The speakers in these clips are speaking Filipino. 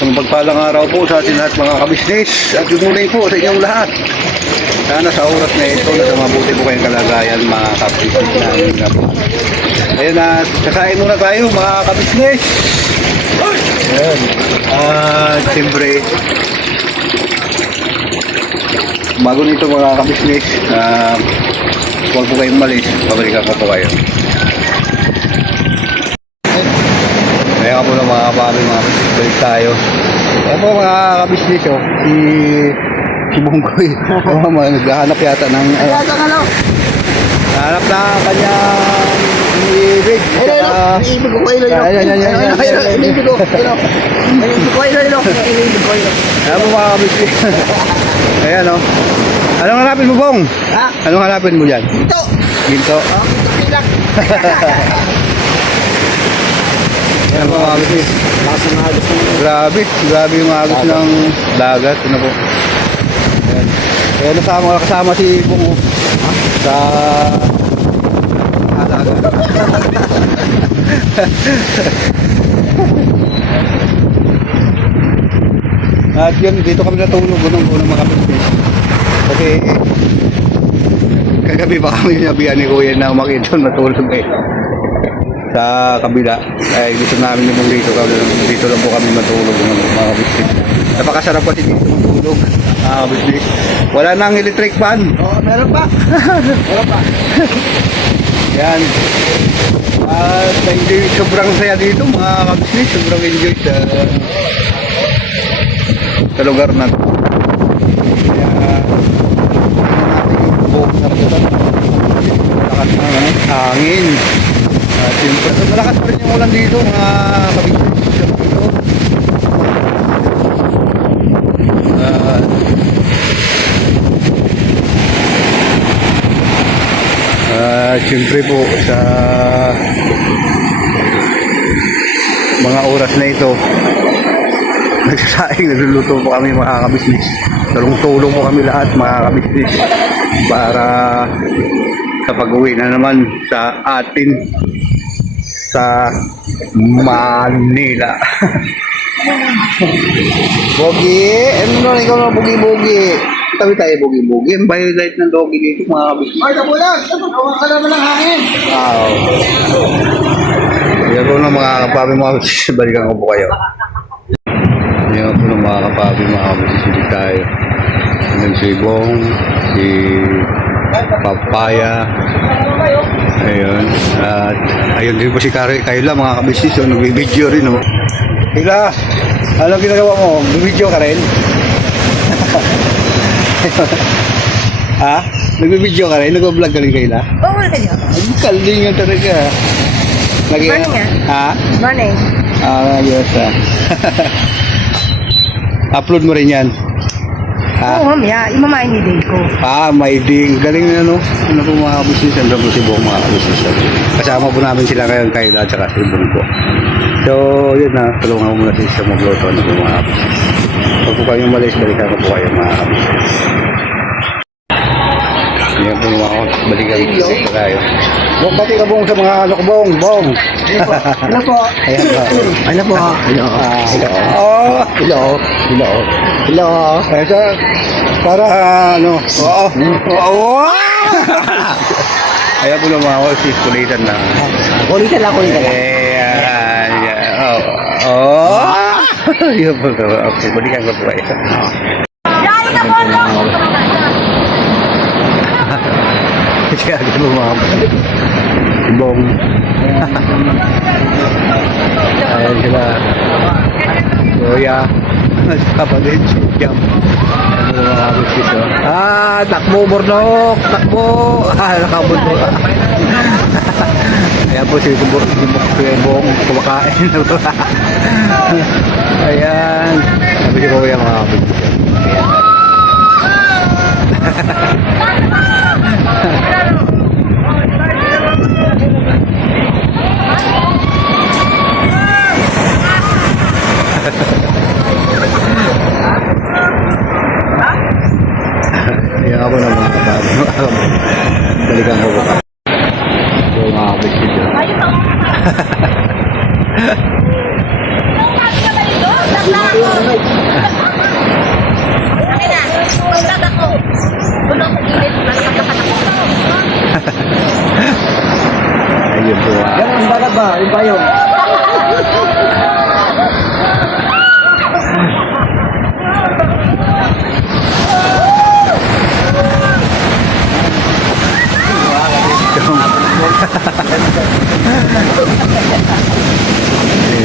Isang pagpalang araw po sa ating lahat mga kabisnes at good morning po sa inyong lahat. Sana sa oras na ito nasa mabuti po kayong kalagayan mga kabisnes namin na po. Ayun na, kakain muna tayo mga kabisnes. Ayun. Siyempre, bago nito mga kabisnes, huwag po kayong malis, pabalikan ko po kayo. Kaya po na mga kabisnes, mga kabisnes, balik tayo. Kaya po mga kabisnes, si Bungkoy, naghahanap yata ng hanap na kanyang ibig. Ibig ko ilo. Ibig ko ilo. Kaya po mga kabisnes. Ayan o. Anong hanapin mo, Bong? Ha? Anong hanapin mo dyan? Ito. Ginto. Ito pilak. Ayan po mga kabisnes. Grabe yung agos ng dagat. Ano po? Ayan. Ayan kasama si Bong sa alaga. At yun, dito kami natulog unang mga kabisnes. Kasi kagabi pa kami nabihan ni Kuya na umakit doon matulog sa kabila. Ay gusto namin yung dito lang po kami matulog mga kabisnes. Napakasarap kasi dito matulog mga kabisnes. Wala nang electric fan. Meron pa. Yan. At enjoy, sobrang saya dito mga kabisnes. Sobrang enjoy sa lugar na ito. Kaya buhok na ito. Malakas na hangin. At siyempre, malakas pa rin yung ulan dito mga kabisnes. Siyempre po sa mga oras na ito nagsasaing, nagluluto po kami mga kabisnes. Tulong-tulong po kami lahat mga kabisnes para sa pag-uwi na naman sa atin sa Manila. Bogi, ano na ikaw na bogi-bogi? Tabi tayo bogi-bogi. Ang violet ng doggy dito mga kabisnes. Ay, nabulag. Hawa ka naman ng hangin. Wow. Yan po na mga kapabi mga kabisnes. Balikan ko po kayo. Yan po na mga kapabi mga kabisnes tayo. Yan si Bong, si Papaya. Ayun. At ayun din po si Kayla mga kabisnes. So, nag-video rin. Oh. Kayla, anong ginagawa mo? Nag-video ka rin? Ha? Nag-video ka rin? Nag-vlog ka rin Kayla? Oo, wala kayo. Ang kaling nga talaga. Morning nga. Ha? Morning. Ayos Upload mo rin yan. Ha? Oo, mamaya. Imamain ni day ko. May ding. Galing na no? Ano po mga kabisnes? Ano po si Bong mga kabisnes? Kasama po namin sila ngayon Kayla at saka si Bong po. So, yun na. Tulungan ko muna siya magluto. Ano po mga kabisnes? Pag po kayong malis, balikan ko po kayo mga kabisnes. Yan po yung mga balikan ko tayo. Bong, pati ka Bong sa mga ano ko Bong. Bong. Ano po? Ayan po. Ano po? Hello. Hello. Hello. Ito, para ano. Oo. Ayan po lang mga kulitan na. Kulitan lang. Yun po. Okay, balikan ko po kayo. Kaya mo mga Bong. Ayan sila. Kuya. Kapatid. Siyam. Ano mga kabisnes o? Takbo Bornok. Takbo. Nakabunto. Ayan po si Bong kumakain. Ayan. Sabi si Kuya mga kabisnes. Ayan ako na mga kabago. Balikan ko po. So mga kabisnes yun. Ayun ako. Pagdag ako. Tulong sa gilid. Ayun po. Yan ang bagat ba? Yung bayong.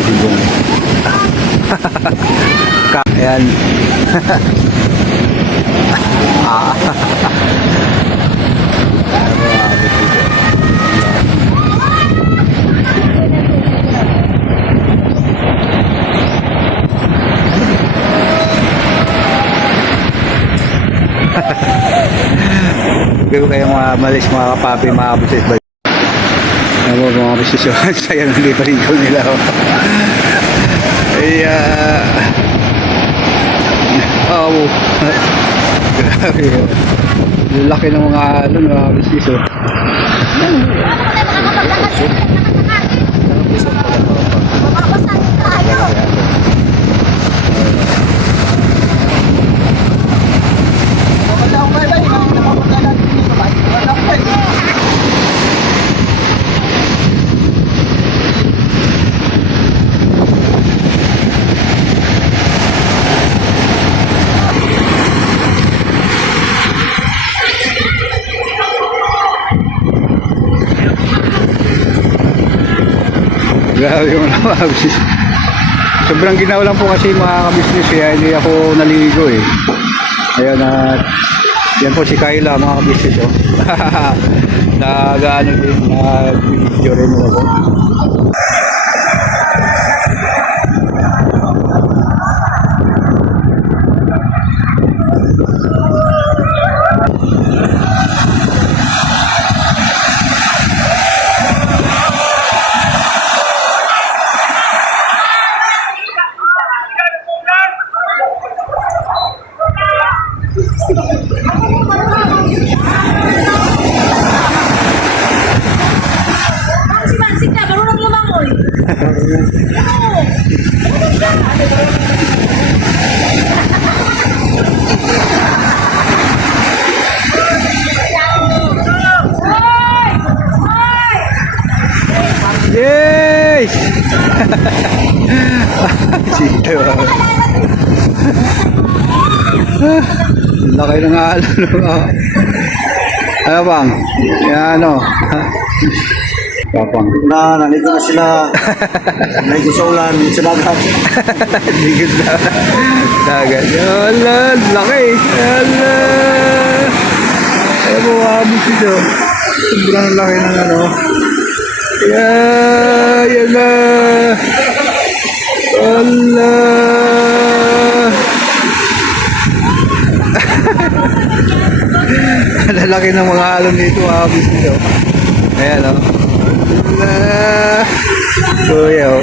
Digong. Ayan. Huwag kayong malis mga kapapi, mga kapusis ba? Ano mo mga kapusis yun? Sayang hindi pa rin ko nila. Ay, oh, grabe. Yung laki ng mga ano, mga kapusis. Grabe yung mga kabisnes. Sobrang ginaw lang po kasi mga kabisnes kaya hindi ako naligo eh. Ayan at yan po si Kayla mga kabisnes oh. Nag-ano din, nag-video rin ako. Si Mansik na, marunong lumangoy. Yes! Sito. Laki ng alon. Ano bang? Yan ano. Papang. Naligo na sila. Naligo sa ulan. Sa dagat. Ligid na. Dagat. Yala, laki. Yala. Ayaw mo mabis ito. Sobrang laki ng ano. Yan na. Yala. Lalaki ng mga alon dito, mabis ito. Ayan o. Kuya o.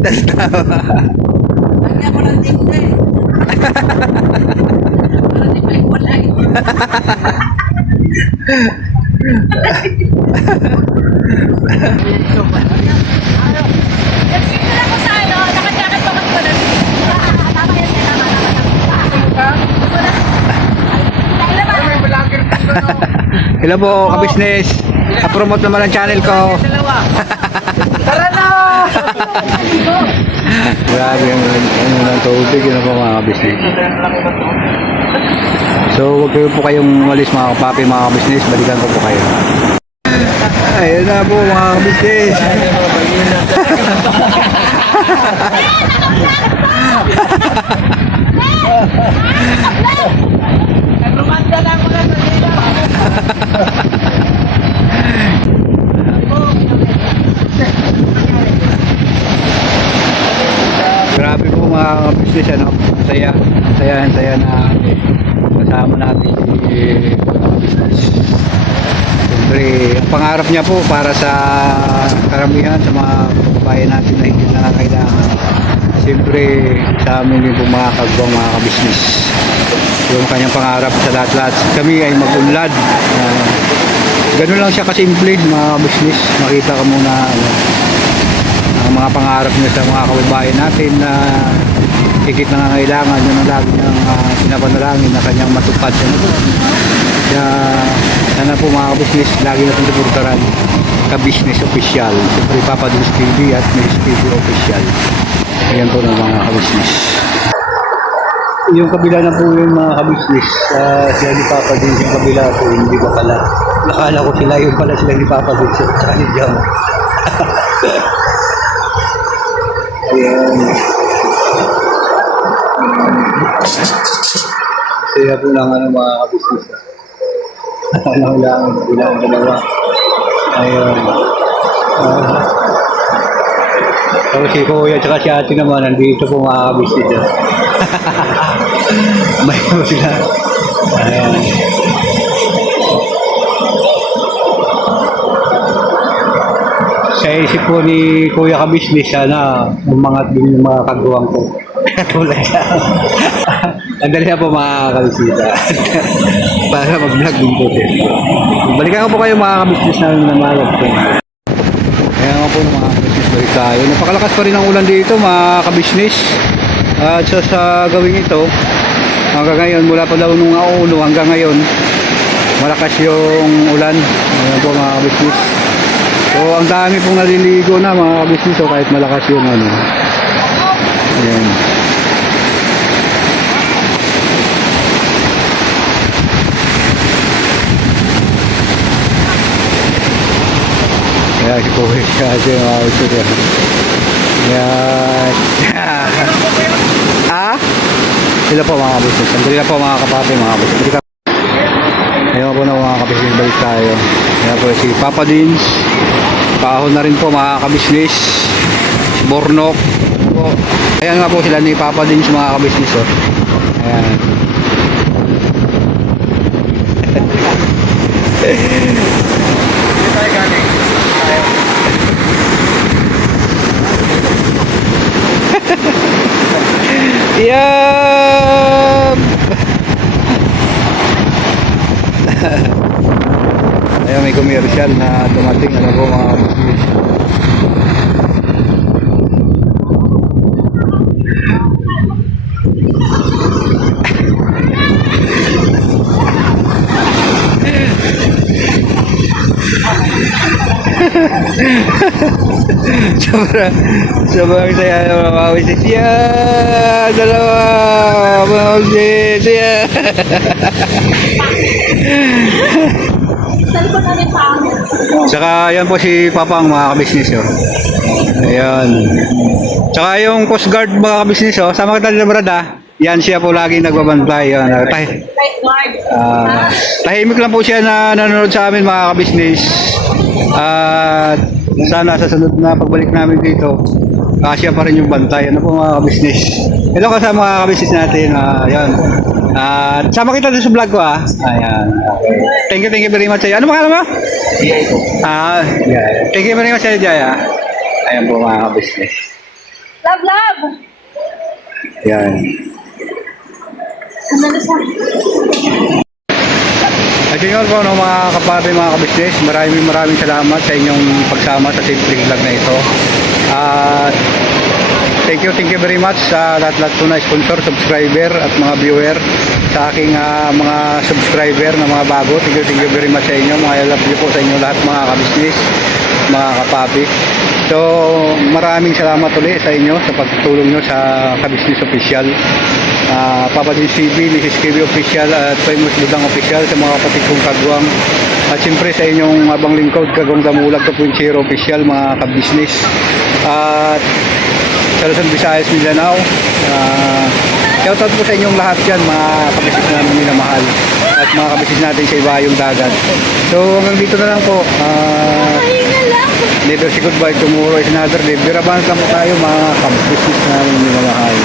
Tas tawa. Kaya ko lang din ko eh. Parang di balik wala eh. Nag-skip na ako sa ano, nakajakit ko kasi ko na. Tama yan, Hello po, kabisnes. A-promote naman ang channel ko. Tara na! Grabe yung ng tubig, yun po mga kabisnes. So, huwag kayo po kayong umalis mga kapapi, mga kabisnes. Balikan ko po kayo. Ayun na po mga kabisnes. Nagrumanda lang ko na sa dito. Grabe po mga kabisnes, ano? Saya na kasama natin si kabisnes. Siyempre, ang pangarap niya po para sa karamihan sa mga kababayan natin na hindi nangangailangan. Siyempre, sa amin din po mga kagwang, mga kabisnes. Yung kanyang pangarap sa lahat-lahat. Kami ay mag-unlad. Ganun lang siya kasimple, mga kabisnes. Makita ka muna ang mga pangarap niya sa mga kababayan natin na higit nangangailangan. Yun ang lagi niyang pinapanalangin na kanyang matupad siya na po. Kaya sana po mga kabisnes, lagi natin suportaran ka-business official. Siyempre Papa Dins TV at Miss TV official. Ayan po ng mga kabisnes. Yung kabila na po yung mga kabisnes, sila ni Papa Dins, yung kabila po, hindi ba pala? Nakala ko sila, yung pala sila ni Papa Dins, saka ni Jam. Ayan. Kaya po lang mga kabisnes. Ano lang, bilang dalawa. Ayun. So si Kuya at si Ate naman, nandito po mga kabisnes. May mo sila. Ayan. Sa isip po ni Kuya kabisnes, sana umangat din yung mga kagawang ko. Tulad siya. Ang dali na po mga kabisita. Para mag-vlog din po siya. Balikan ko po kayo mga kabisnes namin na malog po. Kaya nga po mga kabisnes, balik tayo. Napakalakas pa rin ang ulan dito mga kabisnes. At sa gawin ito, hanggang ngayon, mula pa daw nung aulo hanggang ngayon, malakas yung ulan. Ayan po mga kabisnes. So ang dami pong naliligo na mga kabisnes, so kahit malakas yung ano. Ayan. Kaya si Kuya siya mga kabisnes. Ayan. Sila po mga kabisnes. Sandali na po mga kapapi mga kabisnes. Ayan po na mga kabisnes, balik tayo. Ayan po si Papa Dins. Kahon na rin po mga kabisnes. Si Bornok po. Ayan nga po sila ni Papa Dins mga kabisnes. Oh. Ayan. Yan! Ayan, may commercial na dumating. Ano po mga kabisnes. sobrang saya ng mga kabisnes. Yan! Dalawa! Mga kabisnes! Yan! Tsaka yan po si Papang mga kabisnes. Oh. Ayan. Tsaka yung Coast Guard mga kabisnes. Oh. Sama kita nila brad ah. Yan siya po lagi nagbabantay. Yan. Tahimik lang po siya na nanonood sa amin mga kabisnes. At sana sa sunod na pagbalik namin dito, siya pa rin yung bantay. Ano po mga kabisnes. Ito kasama mga kabisnes natin. Ayan. Sama kita dito sa vlog ko ah. Ayan. Okay. Thank you very much sa'yo. Ano pangalan mo? Jaya po. Yeah. Thank you very much sa'yo, Jaya. Ayan po mga kabisnes. Love, love! Ayan. At yun po no, mga kapatid, mga kabisnes, maraming salamat sa inyong pagsama sa simpleng vlog na ito. Thank you very much sa lahat-lahat po na sponsor, subscriber at mga viewer, sa aking mga subscriber na mga bago. Thank you very much sa inyo, mga love you po sa inyo lahat mga kabisnes, mga kapapi. So maraming salamat ulit sa inyo sa pagtulong nyo sa Kabisnes Official, Papa Dins TV, Mrs. KB Official at Famous Budang Official, sa mga kapatid kong kagwang, at siyempre sa inyong abang lingkod Kagwang Damulag 2.0 Official mga kabisnes, at sa Luzon, Visayas, Mindanao. Shoutout po sa inyong lahat yan mga kabisnes namin minamahal at mga kabisnes natin sa ibayong dagat. So hanggang dito na lang po. Never say goodbye, tomorrow is another day. Birabahan lang po tayo mga kabisnes namin minamahal.